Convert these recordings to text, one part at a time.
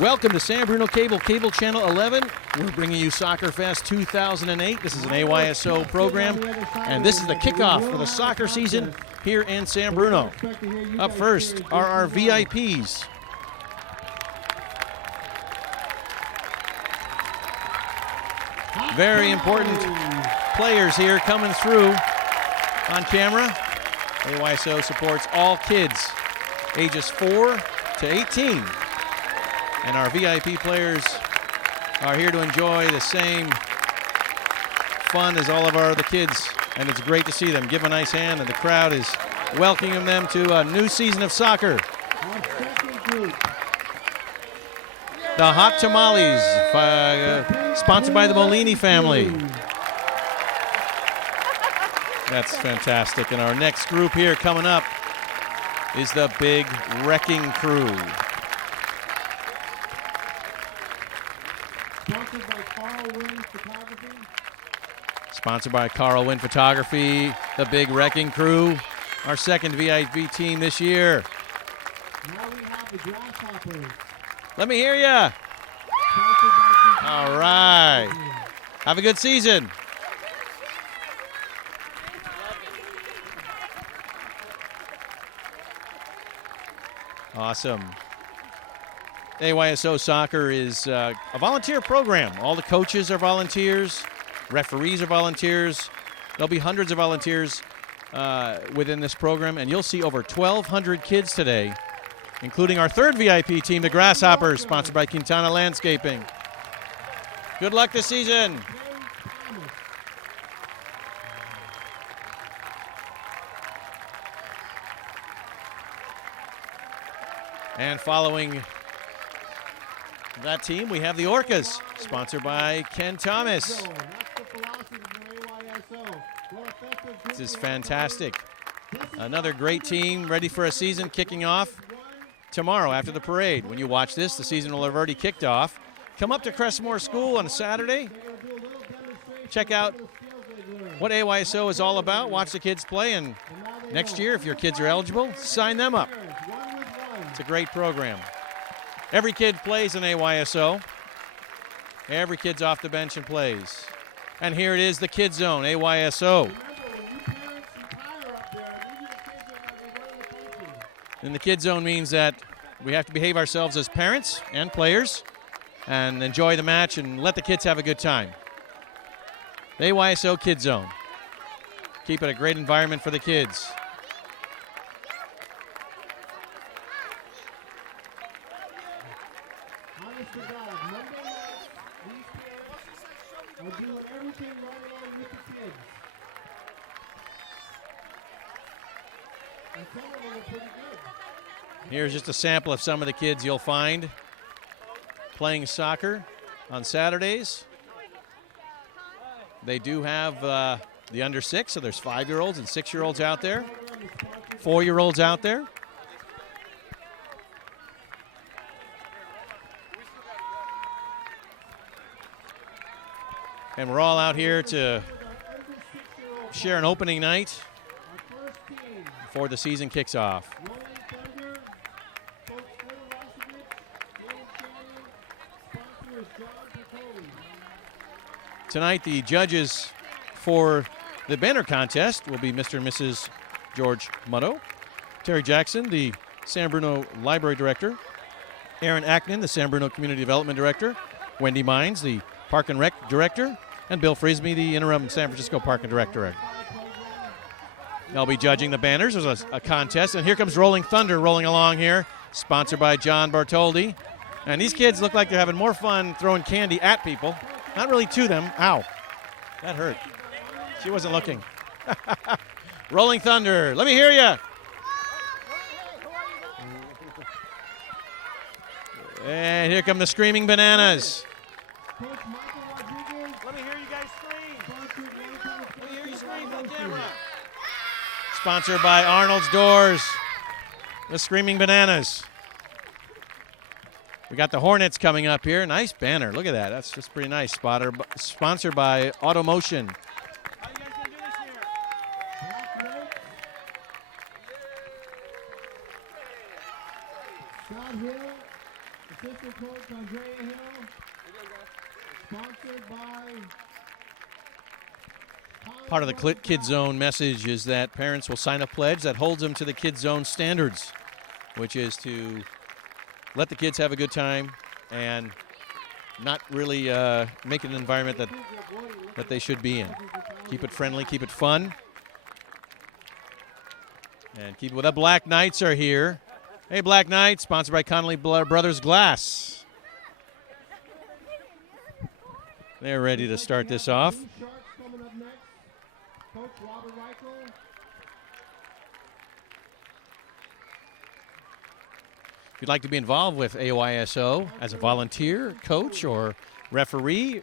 Welcome to San Bruno Cable, Cable Channel 11. We're bringing you Soccerfest 2008. This is an AYSO program, and this is the kickoff for the soccer season here in San Bruno. Up first are our VIPs. Very important players here coming through on camera. AYSO supports all kids ages 4 to 18. And our VIP players are here to enjoy the same fun as all of our other kids. And it's great to see them. Give a nice hand, and the crowd is welcoming them to a new season of soccer. The Hot Tamales, sponsored by the Molini family. That's fantastic. And our next group here coming up is the Big Wrecking Crew. Sponsored by Carl Wynn Photography, the Big Wrecking Crew, our second VIP team this year. Now we have the Grasshoppers. Let me hear ya. All right. Have a good season. Awesome. AYSO Soccer is a volunteer program. All the coaches are volunteers. Referees are volunteers. There'll be hundreds of volunteers within this program, and you'll see over 1,200 kids today, including our third VIP team, the Grasshoppers, sponsored by Quintana Landscaping. Good luck this season. And following that team, we have the Orcas, sponsored by Ken Thomas. This is fantastic. Another great team ready for a season kicking off tomorrow after the parade. When you watch this, the season will have already kicked off. Come up to Crestmore School on a Saturday. Check out what AYSO is all about. Watch the kids play, and next year, if your kids are eligible, sign them up. It's a great program. Every kid plays in AYSO. Every kid's off the bench and plays. And here it is, the Kid Zone, AYSO. And the Kid Zone means that we have to behave ourselves as parents and players and enjoy the match and let the kids have a good time. The AYSO Kid Zone. Keep it a great environment for the kids. Here's just a sample of some of the kids you'll find playing soccer on Saturdays. They do have the under 6, so there's 5-year-olds and 6-year-olds out there, 4-year-olds out there. And we're all out here to share an opening night before the season kicks off. Tonight, the judges for the banner contest will be Mr. and Mrs. George Mutto, Terry Jackson, the San Bruno Library Director, Aaron Ackman, the San Bruno Community Development Director, Wendy Mines, the Park and Rec Director, and Bill Frisbee, the interim San Francisco Park and Rec Director. They'll be judging the banners. There's a contest, and here comes Rolling Thunder rolling along here, sponsored by John Bartoldi. And these kids look like they're having more fun throwing candy at people. Not really to them. Ow. That hurt. She wasn't looking. Rolling Thunder. Let me hear you. And here come the Screaming Bananas. Let me hear you guys scream. Let me hear you scream for the camera. Sponsored by Arnold's Doors. The Screaming Bananas. We got the Hornets coming up here. Nice banner. Look at that. That's just pretty nice. Sponsored by Automotion. How you guys gonna do this here? Assistant coach Andrea Hill. Sponsored by Part of the Kid Zone message is that parents will sign a pledge that holds them to the Kid Zone standards, which is to let the kids have a good time and not really make it an environment that they should be in. Keep it friendly, keep it fun. And keep it. The Black Knights are here. Hey, Black Knights, sponsored by Connolly Brothers Glass. They're ready to start this off. Coach Robert Reichel. If you'd like to be involved with AYSO as a volunteer, coach, or referee,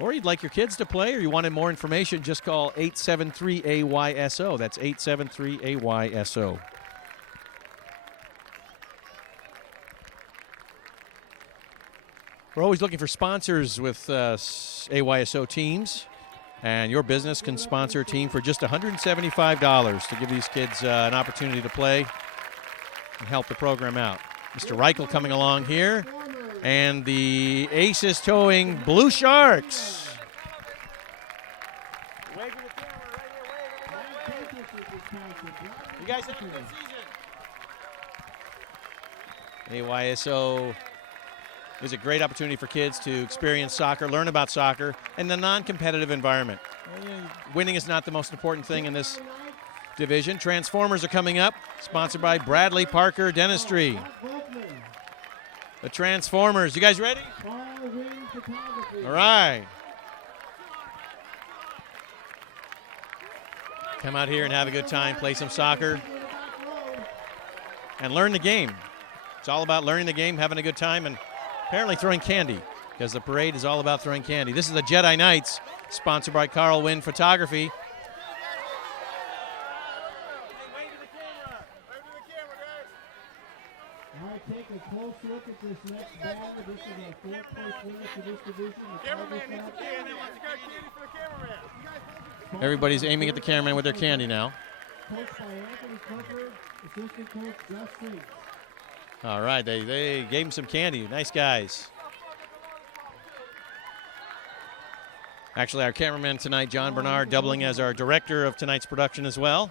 or you'd like your kids to play, or you wanted more information, just call 873-AYSO. That's 873-AYSO. We're always looking for sponsors with AYSO teams, and your business can sponsor a team for just $175 to give these kids an opportunity to play and help the program out. Mr. Reichel coming along here, and the Aces towing Blue Sharks. You guys have a good season. AYSO is a great opportunity for kids to experience soccer, learn about soccer, in the non-competitive environment. Winning is not the most important thing in this division. Transformers are coming up, sponsored by Bradley Parker Dentistry. The Transformers, you guys ready? All right. Come out here and have a good time, play some soccer, and learn the game. It's all about learning the game, having a good time, and apparently throwing candy, because the parade is all about throwing candy. This is the Jedi Knights, sponsored by Carl Wynn Photography. All right, take a close look at this next banner. This is our fourth-place winner for this division. Everybody's aiming at the cameraman with their candy now. Coached by Anthony Clifford, assistant coach Gus Sink. All right, they gave him some candy. Nice guys. Actually, our cameraman tonight, John Bernard, doubling as our director of tonight's production as well.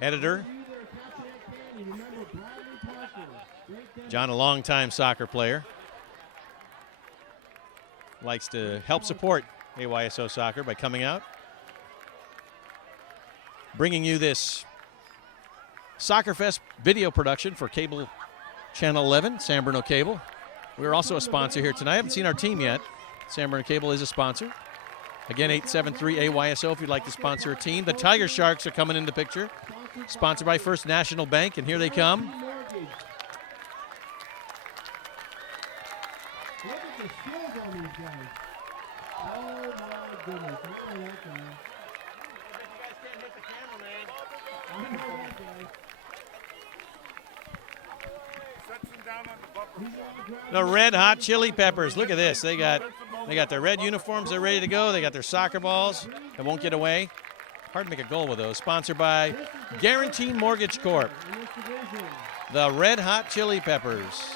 Editor. John, a longtime soccer player. Likes to help support AYSO soccer by coming out. Bringing you this Soccerfest video production for Cable Channel 11, San Bruno Cable. We're also a sponsor here tonight. I haven't seen our team yet. San Bruno Cable is a sponsor. Again, 873-AYSO if you'd like to sponsor a team. The Tiger Sharks are coming in the picture, sponsored by First National Bank, and here they come. Look at the skills on these guys. Oh my goodness. Look at that guy. I know that guy. The Red Hot Chili Peppers. Look at this. They got their red uniforms. They're ready to go. They got their soccer balls. They won't get away. Hard to make a goal with those. Sponsored by Guaranteed Mortgage Corp. The Red Hot Chili Peppers.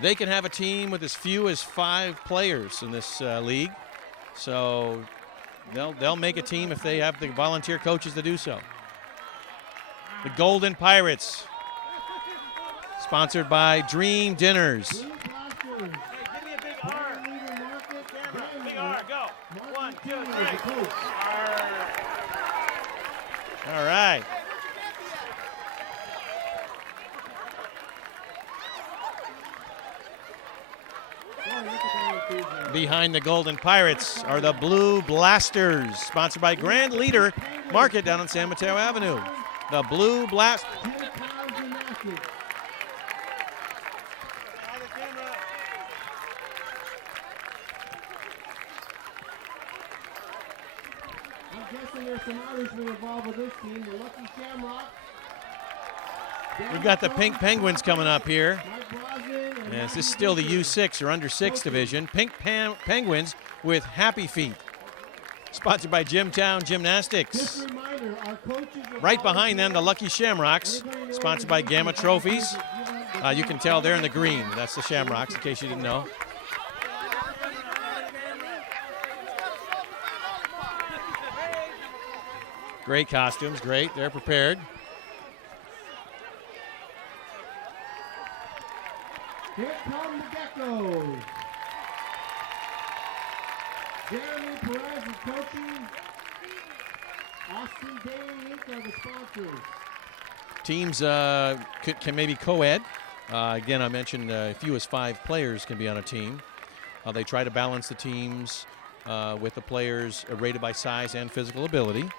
They can have a team with as few as 5 players in this league. So they'll make a team if they have the volunteer coaches to do so. The Golden Pirates, sponsored by Dream Dinners. Hey, give me a big R. Camera, big R, go. 1, 2, 3. All right. Behind the Golden Pirates are the Blue Blasters, sponsored by Grand Leader Market down on San Mateo Avenue. The Blue Blasters. I'm guessing there's some others who are involved with this team. The Lucky Shamrocks. We've got the Pink Penguins coming up here. Yes, this is still the U6 or under 6 division. Pink Penguins with Happy Feet. Sponsored by Jimtown Gymnastics. Just a reminder, our coaches are Right behind them, the Lucky Shamrocks, sponsored by Gamma Trophies. You can tell they're in the green. That's the Shamrocks, in case you didn't know. Great costumes, great. They're prepared. Here come the Geckos. Jeremy Perez is coaching. Austin Day Inc. are the sponsors. Teams can maybe co-ed. Again, I mentioned as few as 5 players can be on a team. They try to balance the teams with the players rated by size and physical ability.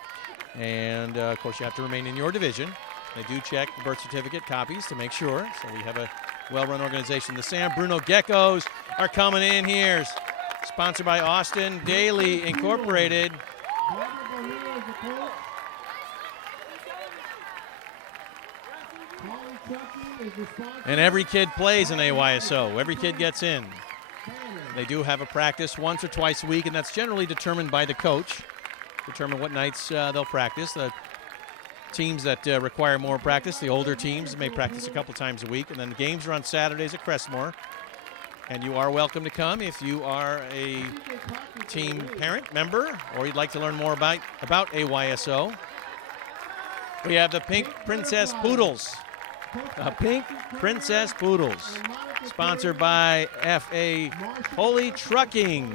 And, of course, you have to remain in your division. They do check the birth certificate copies to make sure. So we have a well-run organization. The San Bruno Geckos are coming in here. Sponsored by Austin Daily Incorporated. And every kid plays in AYSO. Every kid gets in. They do have a practice once or twice a week, and that's generally determined by the coach. Determine what nights they'll practice. The teams that require more practice, the older teams, may practice a couple times a week. And then the games are on Saturdays at Crestmore. And you are welcome to come if you are a team parent, member, or you'd like to learn more about AYSO. We have the Pink Princess Poodles. Pink Princess Poodles, sponsored by F.A. Holy Trucking.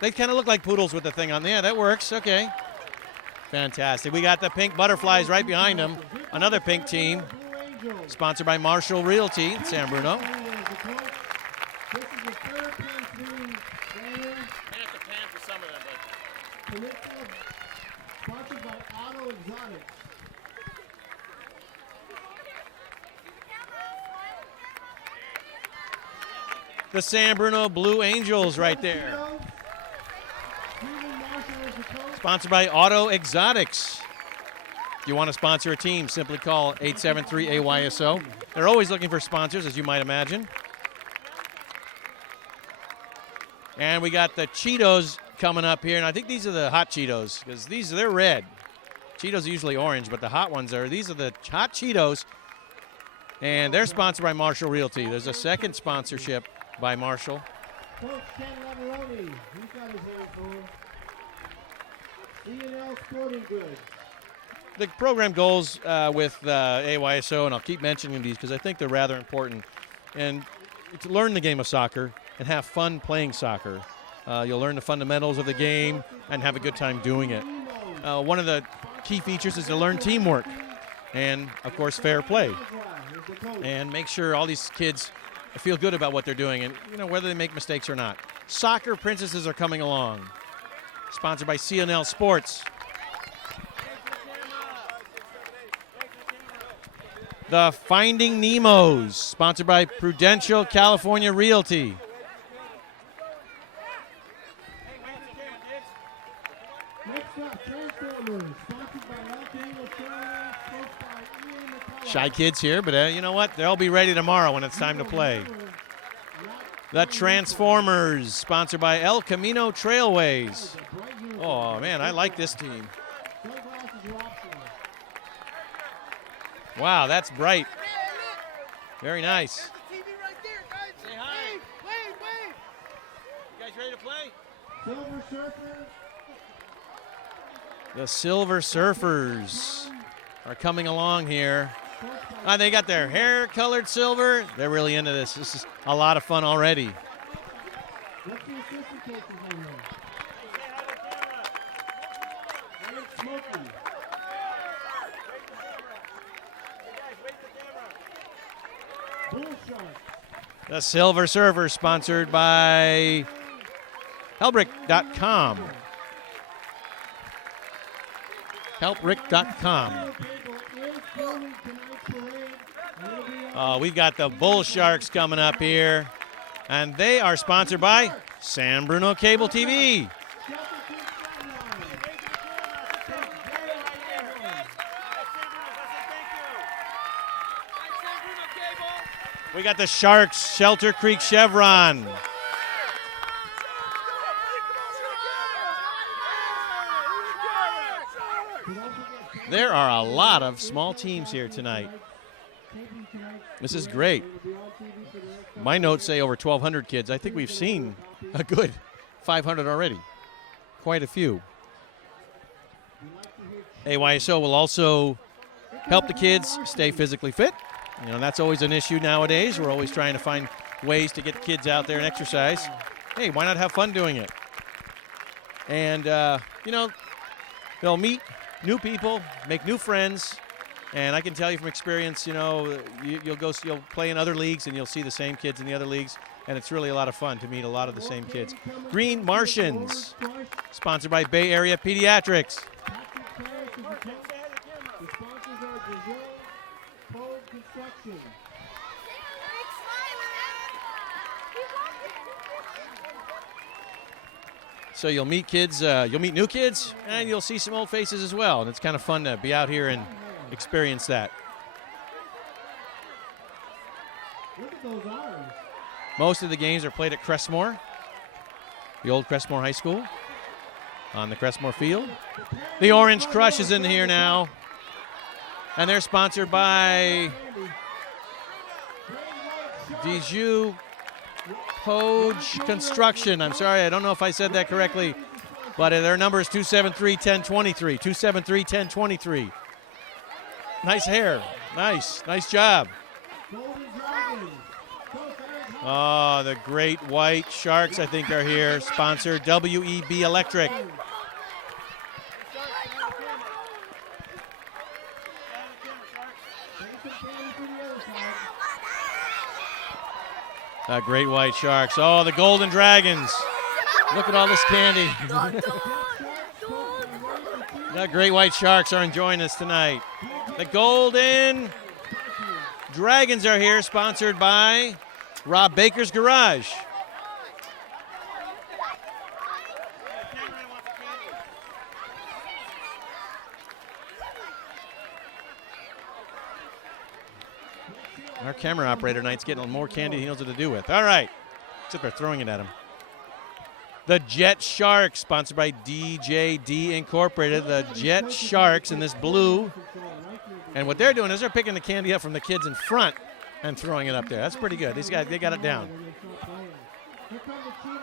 They kind of look like poodles with the thing on there. Yeah, that works. Okay. Fantastic. We got the Pink Butterflies right behind them. Another pink team, sponsored by Marshall Realty in San Bruno. Sponsored by Auto Exotics. The San Bruno Blue Angels right there. Sponsored by Auto Exotics. If you want to sponsor a team, simply call 873-AYSO. They're always looking for sponsors, as you might imagine. And we got the Cheetos coming up here, and I think these are the hot Cheetos, because they're red. Cheetos are usually orange, but the hot ones these are the hot Cheetos, and they're sponsored by Marshall Realty. There's a second sponsorship by Marshall. Coach Ken Lavaroni, he's got his hands full. E&L Sporting Goods. The program goals with AYSO, and I'll keep mentioning these because I think they're rather important, and to learn the game of soccer and have fun playing soccer. You'll learn the fundamentals of the game and have a good time doing it. One of the key features is to learn teamwork and, of course, fair play. And make sure all these kids feel good about what they're doing and, whether they make mistakes or not. Soccer Princesses are coming along. Sponsored by CNL Sports. The Finding Nemos, sponsored by Prudential California Realty. Shy kids here, but you know what? They'll be ready tomorrow when it's time to play. The Transformers, sponsored by El Camino Trailways. Oh, man, I like this team. Wow, that's bright. Very nice. Say hi. You guys ready to play? Silver Surfers. The Silver Surfers are coming along here. They got their hair colored silver. They're really into this. This is a lot of fun already. What's the assistant coach's name? Smokey. Bull Sharks. The Silver Surfer, sponsored by Helbrick.com. Helprick.com. We got the Bull Sharks coming up here, and they are sponsored by San Bruno Cable TV. We got the Sharks, Shelter Creek Chevron. There are a lot of small teams here tonight. This is great. My notes say over 1,200 kids. I think we've seen a good 500 already. Quite a few. AYSO will also help the kids stay physically fit. You know, that's always an issue nowadays. We're always trying to find ways to get kids out there and exercise. Hey, why not have fun doing it? And, you know, they'll meet new people, make new friends, and I can tell you from experience, you know, you'll play in other leagues and you'll see the same kids in the other leagues, and it's really a lot of fun to meet a lot of the same kids. Green Martians, sponsored by Bay Area Pediatrics. So you'll meet kids, you'll meet new kids, and you'll see some old faces as well. And it's kind of fun to be out here and experience that. Look at those arms. Most of the games are played at Crestmore, the old Crestmore High School, on the Crestmore field. The Orange Crush is in here now, and they're sponsored by Dijou Poge Construction. I'm sorry, I don't know if I said that correctly, but their number is 273-1023. 273-1023. Nice hair. Nice job. Oh, the Great White Sharks, I think, are here. Sponsor WEB Electric. The Great White Sharks. Oh, the Golden Dragons. Look at all this candy. The Great White Sharks are enjoying us tonight. The Golden Dragons are here, sponsored by Rob Baker's Garage. Our camera operator tonight's getting more candy than he knows what to do with. All right. Except they're throwing it at him. The Jet Sharks, sponsored by DJD Incorporated. The Jet Sharks in this blue. And what they're doing is they're picking the candy up from the kids in front and throwing it up there. That's pretty good. These guys, they got it down.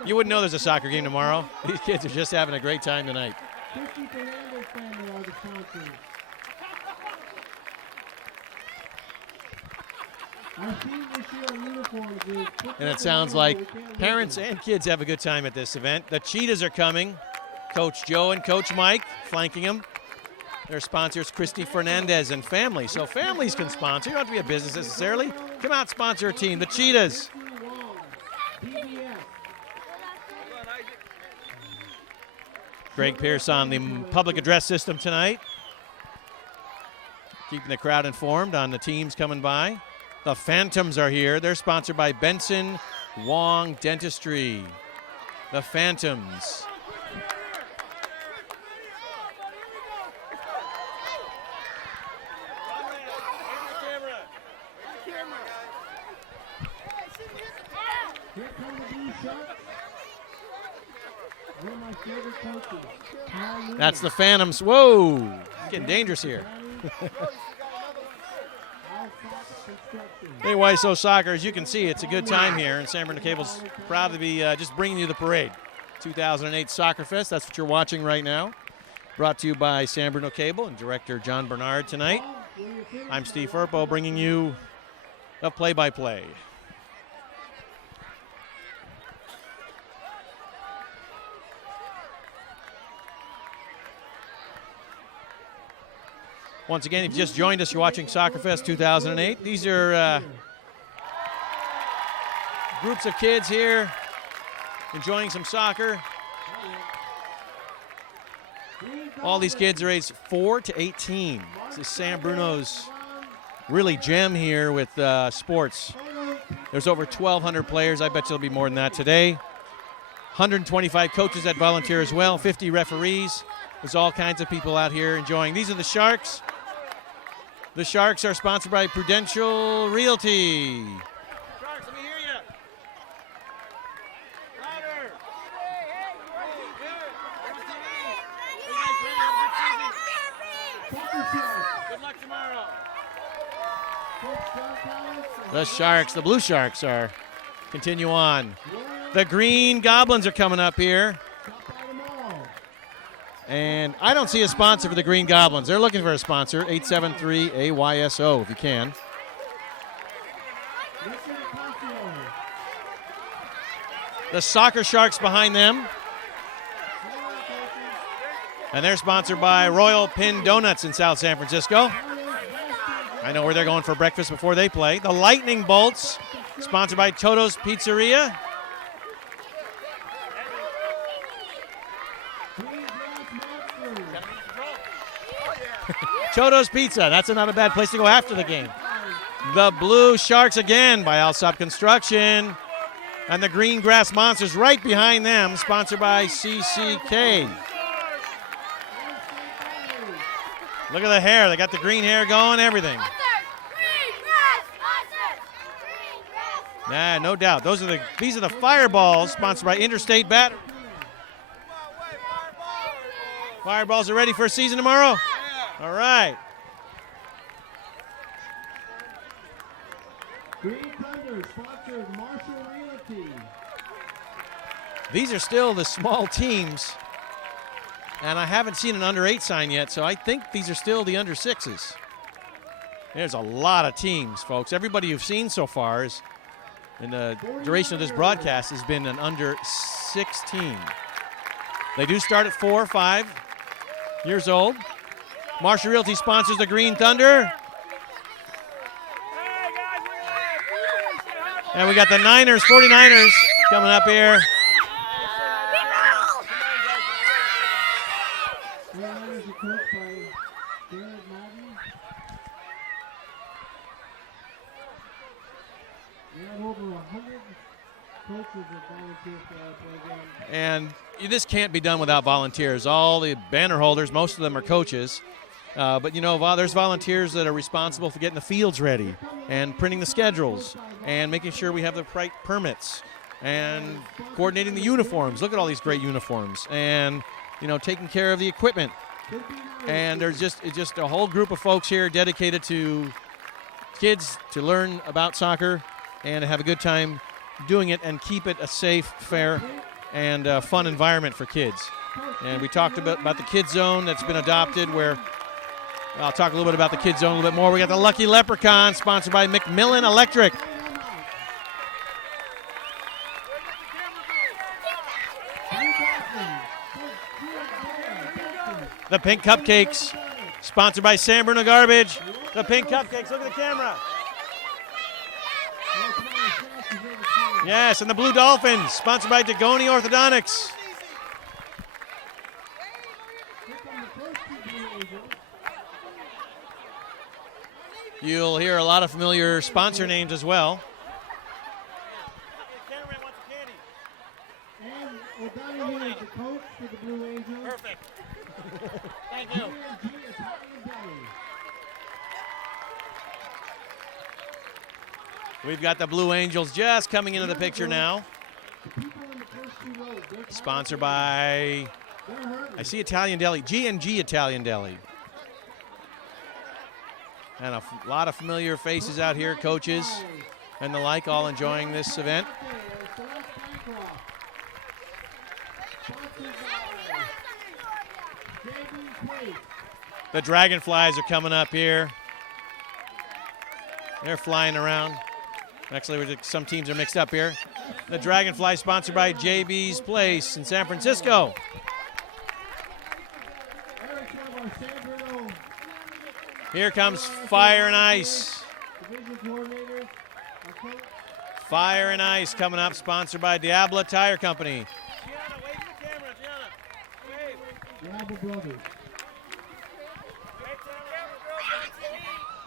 You wouldn't know there's a soccer game tomorrow. These kids are just having a great time tonight. And it sounds like parents and kids have a good time at this event. The Cheetahs are coming. Coach Joe and Coach Mike flanking them. Their sponsors, Christy Fernandez and family. So families can sponsor. You don't have to be a business necessarily. Come out, sponsor a team. The Cheetahs. Greg Pierce on the public address system tonight. Keeping the crowd informed on the teams coming by. The Phantoms are here. They're sponsored by Benson Wong Dentistry. The Phantoms. That's the Phantoms. Whoa, getting dangerous here. AYSO Soccer, as you can see, it's a good time here, and San Bruno Cable's proud to be just bringing you the parade. 2008 Soccerfest, that's what you're watching right now. Brought to you by San Bruno Cable and director John Bernard tonight. I'm Steve Furpo, bringing you a play-by-play. Once again, if you just joined us, you're watching Soccerfest 2008. These are groups of kids here enjoying some soccer. All these kids are aged 4 to 18. This is San Bruno's really gem here with sports. There's over 1,200 players. I bet you there'll be more than that today. 125 coaches that volunteer as well, 50 referees. There's all kinds of people out here enjoying. These are the Sharks. The Sharks are sponsored by Prudential Realty. luck tomorrow. The Sharks, the Blue Sharks continue on. The Green Goblins are coming up here. And I don't see a sponsor for the Green Goblins. They're looking for a sponsor, 873 AYSO if you can. The Soccer Sharks behind them. And they're sponsored by Royal Pin Donuts in South San Francisco. I know where they're going for breakfast before they play. The Lightning Bolts, sponsored by Toto's Pizzeria. Toto's Pizza, that's not a bad place to go after the game. The Blue Sharks again by Alsop Construction. And the Green Grass Monsters right behind them, sponsored by CCK. Look at the hair, they got the green hair going, everything. Nah, no doubt. These are the Fireballs, sponsored by Interstate Battery. Fireballs are ready for a season tomorrow? All right. Green Thunder sponsored Marshall Realty. These are still the small teams, and I haven't seen an under-8 sign yet, so I think these are still the under-6s. There's a lot of teams, folks. Everybody you've seen so far is, in the duration of this broadcast, has been an under-16. They do start at 4 or 5 years old. Marshall Realty sponsors the Green Thunder. And we got the 49ers coming up here. And this can't be done without volunteers. All the banner holders, most of them are coaches. But, you know, there's volunteers that are responsible for getting the fields ready and printing the schedules and making sure we have the right permits and coordinating the uniforms. Look at all these great uniforms. And, you know, taking care of the equipment. And there's just a whole group of folks here dedicated to kids to learn about soccer and to have a good time doing it and keep it a safe, fair, and fun environment for kids. And we talked about the Kids Zone that's been adopted, where I'll talk a little bit about the Kids Zone a little bit more. We got the Lucky Leprechaun, sponsored by McMillan Electric. The Pink Cupcakes, sponsored by San Bruno Garbage. The Pink Cupcakes, look at the camera. Yes, and the Blue Dolphins, sponsored by Dagoni Orthodontics. You'll hear a lot of familiar sponsor names as well. And O'Donoghue is the coach for the Blue Angels. Perfect. Thank you. We've got the Blue Angels just coming into the picture now. Sponsored by, I see Italian Deli, G&G Italian Deli. And a lot of familiar faces out here, coaches and the like, all enjoying this event. The Dragonflies are coming up here. They're flying around. Actually, some teams are mixed up here. The Dragonfly, sponsored by JB's Place in San Francisco. Here comes Fire and Ice. Fire and Ice coming up, sponsored by Diablo Tire Company. Gianna, wave to the camera, Gianna. Wave. Diablo Brothers.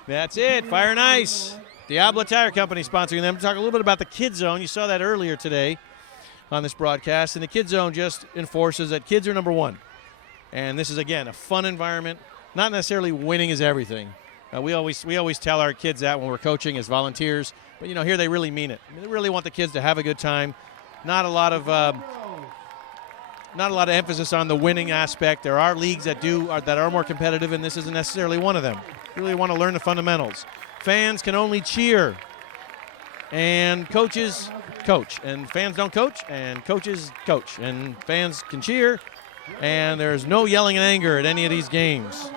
That's it, Fire and Ice. Diablo Tire Company sponsoring them. Talk a little bit about the Kids Zone. You saw that earlier today on this broadcast. And the Kids Zone just enforces that kids are number one. And this is, again, a fun environment. Not necessarily winning is everything. We always tell our kids that when we're coaching as volunteers. But, you know, here they really mean it. I mean, they really want the kids to have a good time. Not a lot of emphasis on the winning aspect. There are leagues that are more competitive, and this isn't necessarily one of them. really want to learn the fundamentals. Fans can only cheer, and coaches coach, and fans don't coach, and coaches coach, and fans can cheer, and there's no yelling and anger at any of these games.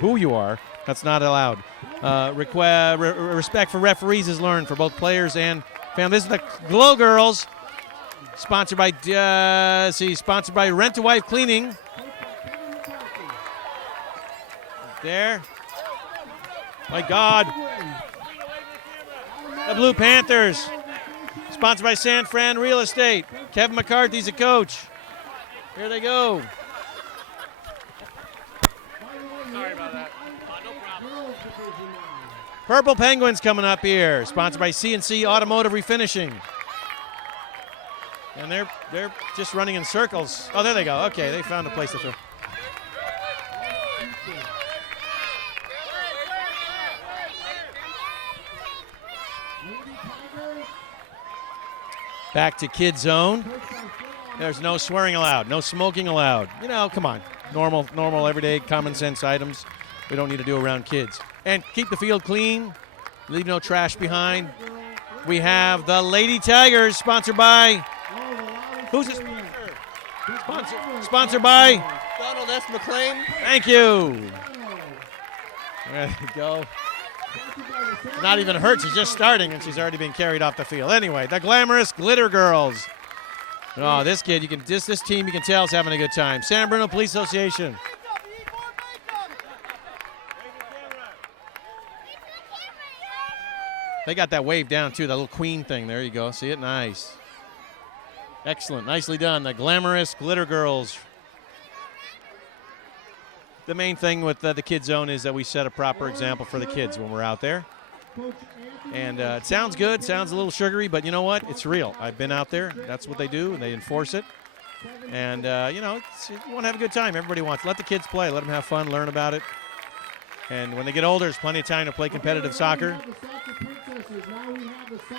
Who you are, that's not allowed. Respect for referees is learned for both players and fans. This is the Glow Girls, sponsored by sponsored by Rent a Wife Cleaning. There. My God. The Blue Panthers, sponsored by San Fran Real Estate. Kevin McCarthy's a coach. Here they go. Sorry about that. No problem. Purple Penguins coming up here, sponsored by CNC Automotive Refinishing. And they're just running in circles. Oh, there they go. Okay, they found a place to throw. Back to kid zone. There's no swearing allowed, no smoking allowed. You know, come on. Normal, everyday, common sense items we don't need to do around kids. And keep the field clean. Leave no trash behind. We have the Lady Tigers, sponsored by... Who's the sponsor? Sponsored by... Donald S. McLean. Thank you. There you go. Not even hurt. She's just starting, and she's already been carried off the field. Anyway, the glamorous Glitter Girls. Oh, this kid, this team, you can tell is having a good time. San Bruno Police Association. They got that wave down, too, that little queen thing. There you go. See it? Nice. Excellent. Nicely done. The glamorous Glitter Girls. The main thing with the Kid Zone is that we set a proper example for the kids when we're out there. And it sounds good, sounds a little sugary, but you know what? It's real. I've been out there. That's what they do, and they enforce it. And, you want to have a good time. Everybody wants. Let the kids play. Let them have fun, learn about it. And when they get older, there's plenty of time to play competitive soccer.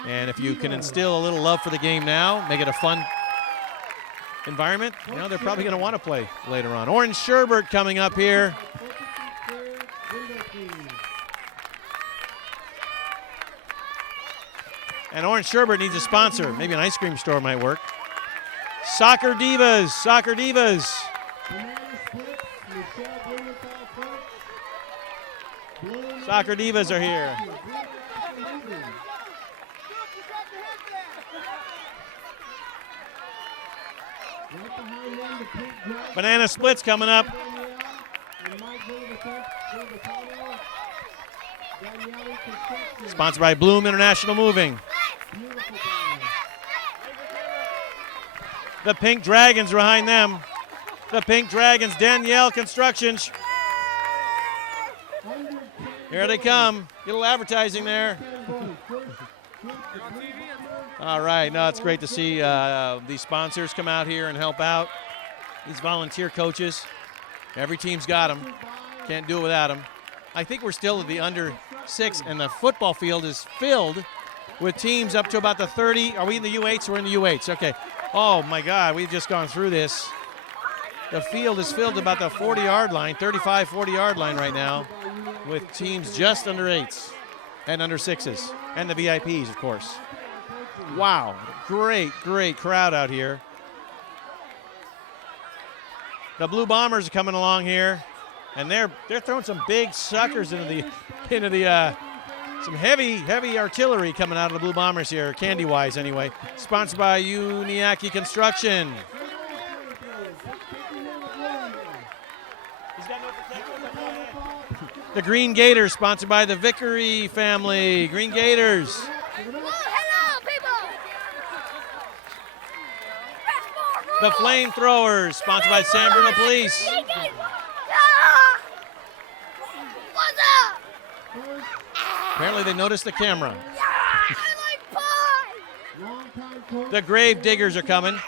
And if you can instill a little love for the game now, make it a fun environment, they're probably going to want to play later on. Orange Sherbert coming up here. And Orange Sherbert needs a sponsor. Maybe an ice cream store might work. Soccer Divas. Soccer Divas. Soccer Divas are here. Banana Splits coming up. Sponsored by Bloom International Moving. The Pink Dragons behind them. The Pink Dragons, Danielle Construction. Here they come. Get a little advertising there. All right, no, it's great to see these sponsors come out here and help out. These volunteer coaches. Every team's got them. Can't do it without them. I think we're still at the under 6, and the football field is filled with teams up to about the 30. Are we in the U8s? We're in the U8s. Okay. Oh, my God, we've just gone through this. The field is filled about the 40-yard line, 35, 40-yard line right now, with teams just under 8s and under 6s, and the VIPs, of course. Wow, great crowd out here. The Blue Bombers are coming along here, and they're throwing some big suckers into the some heavy artillery coming out of the Blue Bombers here, candy-wise anyway. Sponsored by Uniacke Construction. The Green Gators, sponsored by the Vickery family. Green Gators. Hello, people. The Flamethrowers, sponsored by San Bruno Police. What's up? Apparently they noticed the camera. I like pie. The Grave Diggers are coming.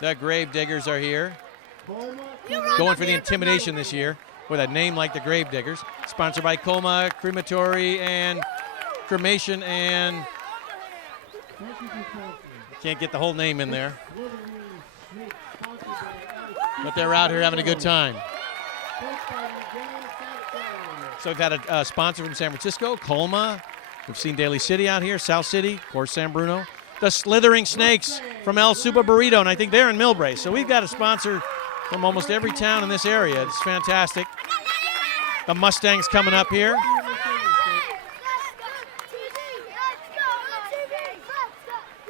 The Grave Diggers are here. Going for the intimidation this year with a name like the Grave Diggers. Sponsored by Coma Crematory and Cremation and... Can't get the whole name in there. But they're out here having a good time. So we've had a sponsor from San Francisco, Colma. We've seen Daly City out here, South City, of course, San Bruno. The Slithering Snakes from El Super Burrito, and I think they're in Millbrae. So we've got a sponsor from almost every town in this area. It's fantastic. The Mustangs coming up here.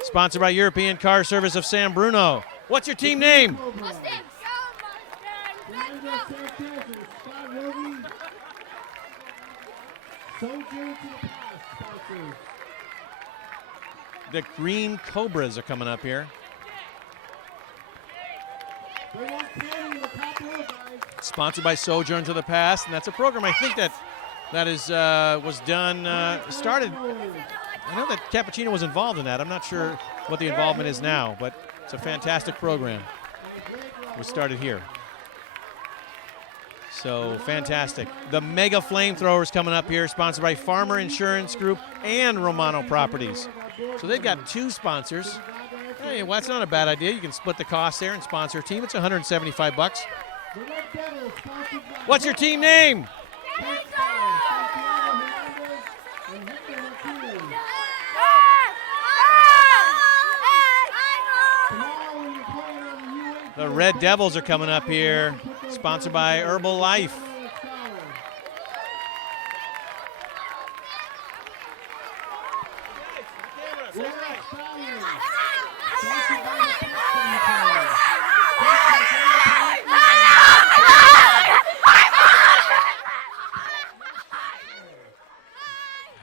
Sponsored by European Car Service of San Bruno. What's your team name? The Green Cobras are coming up here. Sponsored by Sojourn to the Past, and that's a program I think that was done, started. I know that Cappuccino was involved in that. I'm not sure what the involvement is now, but it's a fantastic program. We started here. So fantastic. The Mega Flamethrowers coming up here, sponsored by Farmer Insurance Group and Romano Properties. So they've got two sponsors. Hey, well, that's not a bad idea. You can split the cost there and sponsor a team. It's $175. What's your team name? The Red Devils are coming up here, sponsored by Herbalife.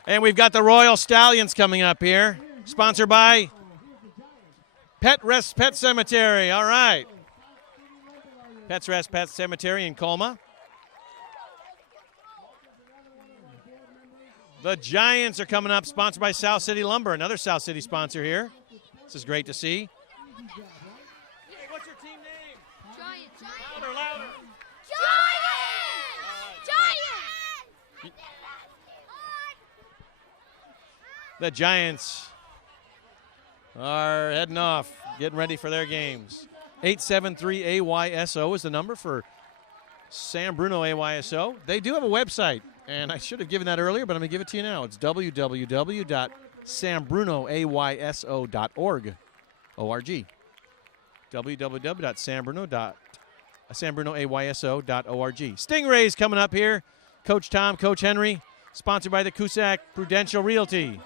And we've got the Royal Stallions coming up here, sponsored by Pet Rest Pet Cemetery. All right. Pets Rest Pet Cemetery in Colma. The Giants are coming up, sponsored by South City Lumber, another South City sponsor here. This is great to see. Hey, what's your team name? Giants. Louder, louder. Giants. The Giants are heading off, getting ready for their games. 873-AYSO is the number for San Bruno AYSO. They do have a website, and I should have given that earlier, but I'm going to give it to you now. It's www.sanbrunoayso.org. O-R-G. www.sanbrunoayso.org. Stingrays coming up here. Coach Tom, Coach Henry, sponsored by the Cusack Prudential Realty.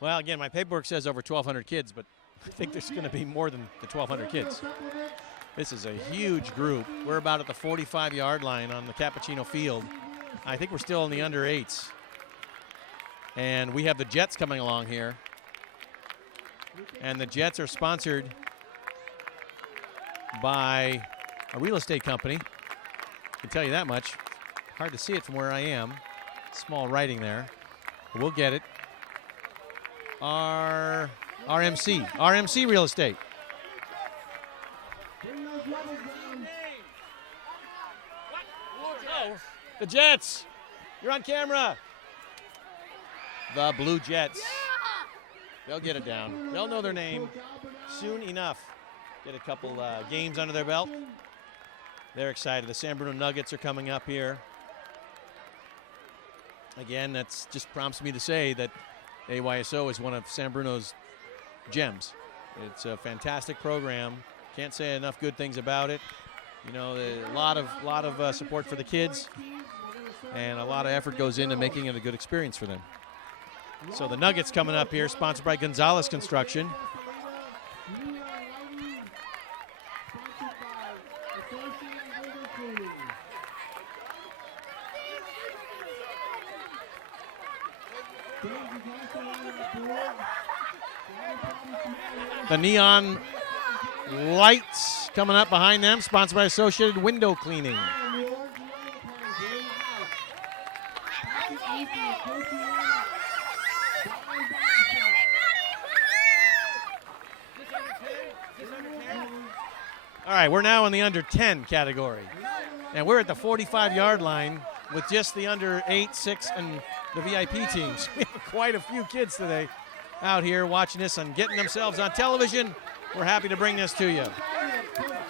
Well, again, my paperwork says over 1,200 kids, but I think there's going to be more than the 1,200 kids. This is a huge group. We're about at the 45-yard line on the Cappuccino field. I think we're still in the under 8s. And we have the Jets coming along here. And the Jets are sponsored by a real estate company. I can tell you that much. Hard to see it from where I am. Small writing there. But we'll get it. RMC Real Estate. The Jets. You're on camera. The Blue Jets. They'll get it down. They'll know their name soon enough. Get a couple games under their belt. They're excited. The San Bruno Nuggets are coming up here. Again, that's just prompts me to say that AYSO is one of San Bruno's gems. It's a fantastic program. Can't say enough good things about it. You know, a lot of support for the kids, and a lot of effort goes into making it a good experience for them. So the Nuggets coming up here, sponsored by Gonzalez Construction. The neon lights coming up behind them, sponsored by Associated Window Cleaning. All right, we're now in the under 10 category. And we're at the 45-yard line with just the under 8, 6, and the VIP teams. We have quite a few kids today out here watching this and getting themselves on television. We're happy to bring this to you.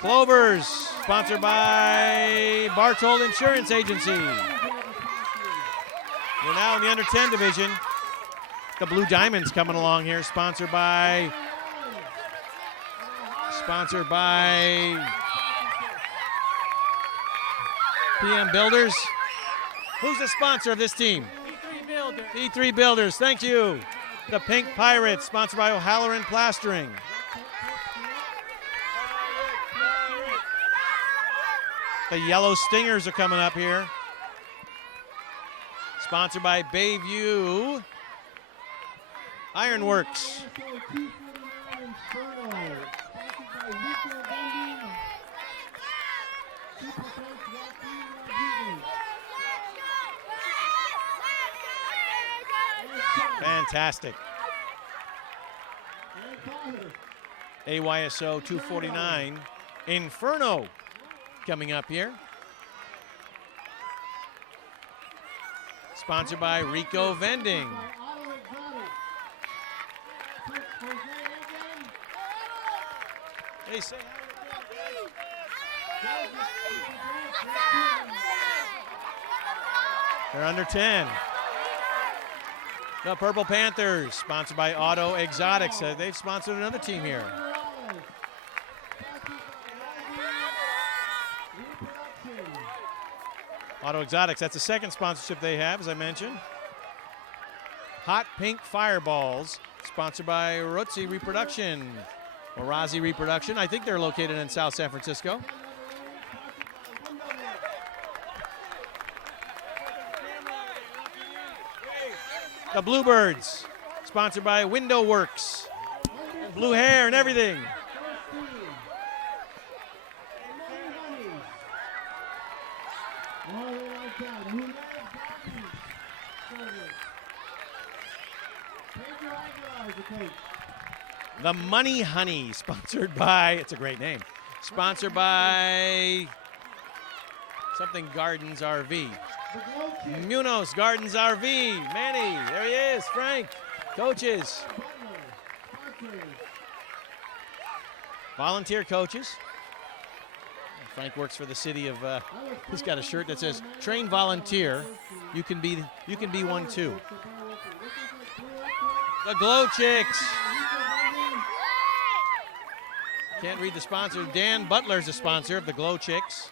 Clovers, sponsored by Bartold Insurance Agency. We're now in the under 10 division. The Blue Diamonds coming along here, sponsored by PM Builders. Who's the sponsor of this team? E3 Builders, thank you. The Pink Pirates, sponsored by O'Halloran Plastering. The Yellow Stingers are coming up here. Sponsored by Bayview Ironworks. Fantastic. AYSO 249 Inferno coming up here. Sponsored by Rico Vending. Hey, say they're under 10. The Purple Panthers, sponsored by Auto Exotics. They've sponsored another team here. Auto Exotics, that's the second sponsorship they have, as I mentioned. Hot Pink Fireballs, sponsored by Rozzi Reproduction, or Rozzi Reproduction. I think they're located in South San Francisco. The Bluebirds, sponsored by Window Works. Blue hair and everything. The Money Honey, sponsored by, it's a great name, sponsored by something Gardens RV. Munoz Gardens RV, Manny, there he is, Frank, coaches. Volunteer coaches. Frank works for the city of, he's got a shirt that says, train volunteer, you can be one too. The Glow Chicks. Can't read the sponsor. Dan Butler's a sponsor of the Glow Chicks.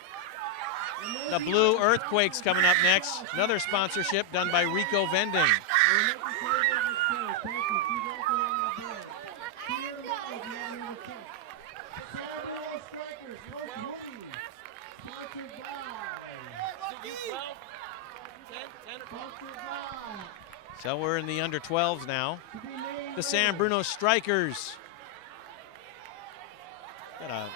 The Blue Earthquakes coming up next. Another sponsorship done by Rico Vending. So we're in the under 12s now. The San Bruno Strikers. Got a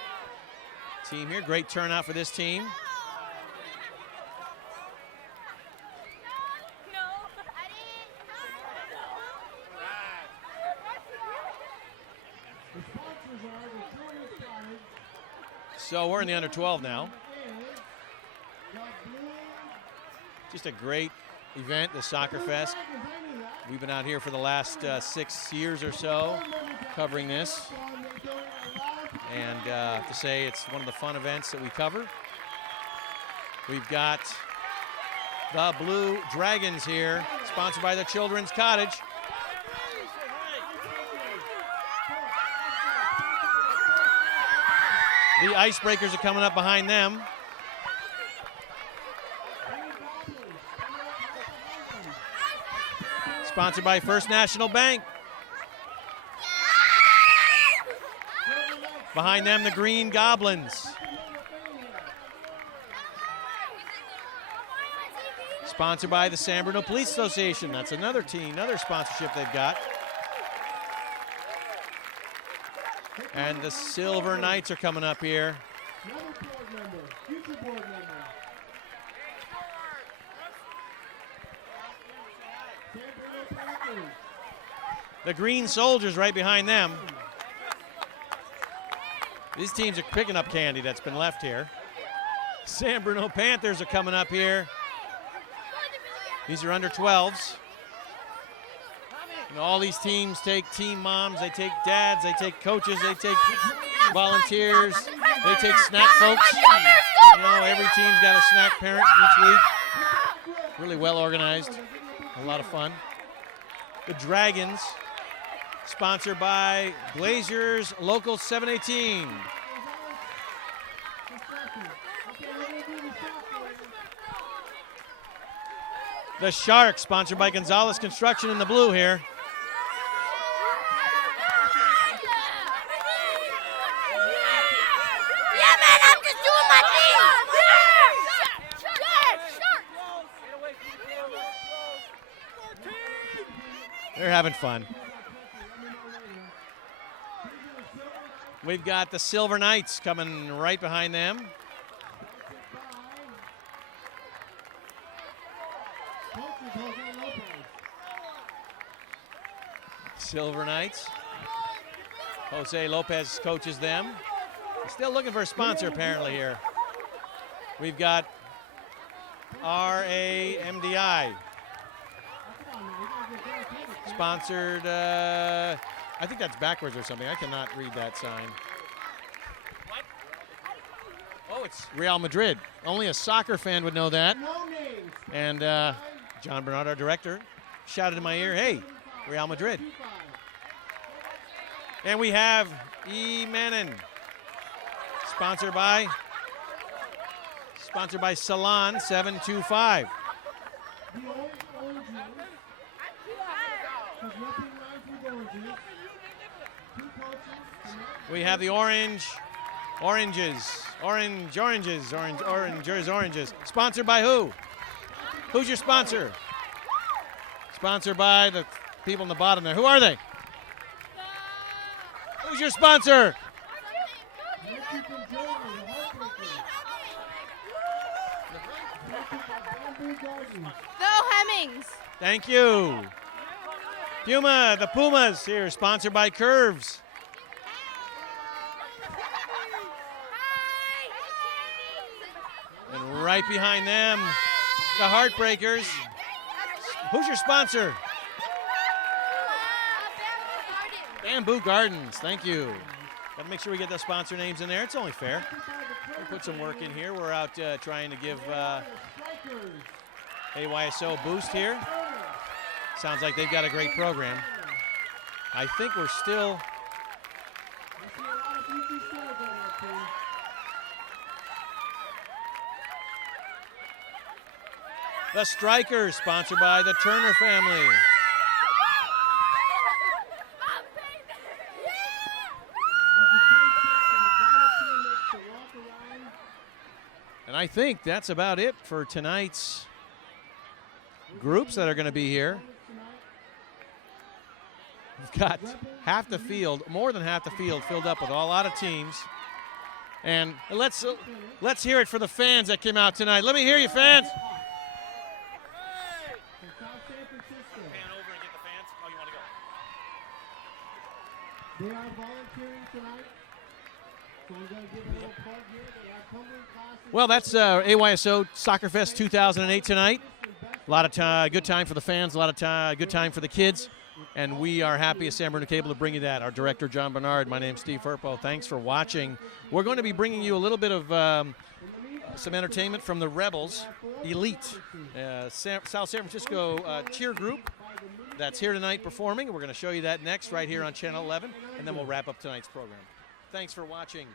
team here. Great turnout for this team. So we're in the under 12 now. Just a great event, the Soccerfest. We've been out here for the last 6 years or so covering this. And to say it's one of the fun events that we cover. We've got the Blue Dragons here, sponsored by the Children's Cottage. The Icebreakers are coming up behind them. Sponsored by First National Bank. Behind them, the Green Goblins. Sponsored by the San Bruno Police Association. That's another team, another sponsorship they've got. And the Silver Knights are coming up here. The Green Soldiers right behind them. These teams are picking up candy that's been left here. San Bruno Panthers are coming up here. These are under 12s. And all these teams take team moms, they take dads, they take coaches, they take volunteers, they take snack folks. You know, every team's got a snack parent each week. Really well organized, a lot of fun. The Dragons, sponsored by Glazers Local 718. The Sharks, sponsored by Gonzalez Construction in the blue here. Yeah, man, I'm just doing my thing. They're having fun. We've got the Silver Knights coming right behind them. Silver Knights. Jose Lopez coaches them. Still looking for a sponsor apparently here. We've got RAMDI. Sponsored, I think that's backwards or something. I cannot read that sign. Oh, it's Real Madrid. Only a soccer fan would know that. And John Bernard, our director, shouted in my ear, hey, Real Madrid. And we have E. Manin, sponsored by Salon 725. We have the oranges, sponsored by who? Who's your sponsor? Sponsored by the people in the bottom there. Who are they? Who's your sponsor? Go Hemmings. Thank you. Puma, the Pumas here, sponsored by Curves. And right behind them, the Heartbreakers. Who's your sponsor? Bamboo Gardens, thank you. Got to make sure we get those sponsor names in there. It's only fair. We'll put some work in here. We're out trying to give AYSO a boost here. Sounds like they've got a great program. I think we're still... The Strikers, sponsored by the Turner family. And I think that's about it for tonight's groups that are going to be here. We've got half the field, more than half the field filled up with a lot of teams. And let's hear it for the fans that came out tonight. Let me hear you, fans. They are volunteering tonight. So we're going to give a little plug here. They have tumbling classes. Well, that's AYSO Soccerfest 2008 tonight. A lot of good time for the fans, a lot of good time for the kids. And we are happy at San Bruno Cable to bring you that. Our director, John Bernard. My name's Steve Furpo. Thanks for watching. We're going to be bringing you a little bit of some entertainment from the Rebels Elite, South San Francisco cheer group that's here tonight performing. We're going to show you that next right here on Channel 11, and then we'll wrap up tonight's program. Thanks for watching.